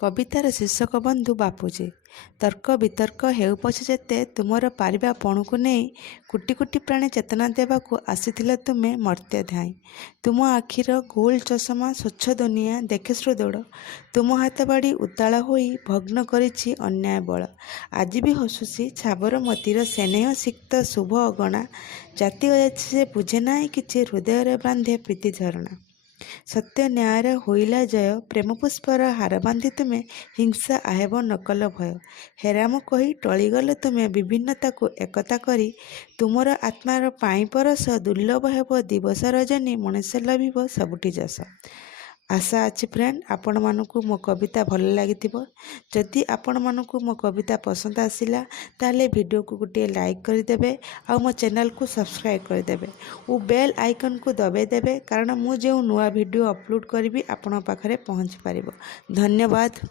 कवितार शीर्षक बंधु बापूजी। तर्क वितर्क हेउ पछे जेते तुमर पारिबा पणुकु नेई कुटी कुटी प्राणी चेतना देवाकू आसीथिल तुमे मर्त्य धाई। तुम आखिर गोल चषमा स्वच्छ दुनिया देखे श्रोदोड़। तुम हाथ बाड़ी उताल होई भग्न करिछि अन्याय बल। आज भी हसुसी छाबर मतीर स्नेह सिक्त शुभ अगणा। जाति अजाति से बुझे ना किछि हृदय बांधे प्रीति झरणा। सत्य न्यायर होइला जय प्रेम पुष्पर हार बांधि तुमे हिंसा आहेब नकल भय। हेराम कही टलिगल तुमे विभिन्नता को एकता करी। तुमर आत्मार पाई परस दुर्लभ हेब दिवस रजनी मनुष्य लभिब सबुठी जस। आशा अच्छी फ्रेंड आपण मानकु मो कविता भल लगी। जदि आपण मानकु मो कविता पसंद आसिला ताले वीडियो को गोटे लाइक करदेवे आ मो चैनल को सब्सक्राइब करदेवे और बेल आइकन को दबाई देवे कारण मु जो नुआ वीडियो अपलोड करी आपण पाखरे पहुँच पारिबो। धन्यवाद।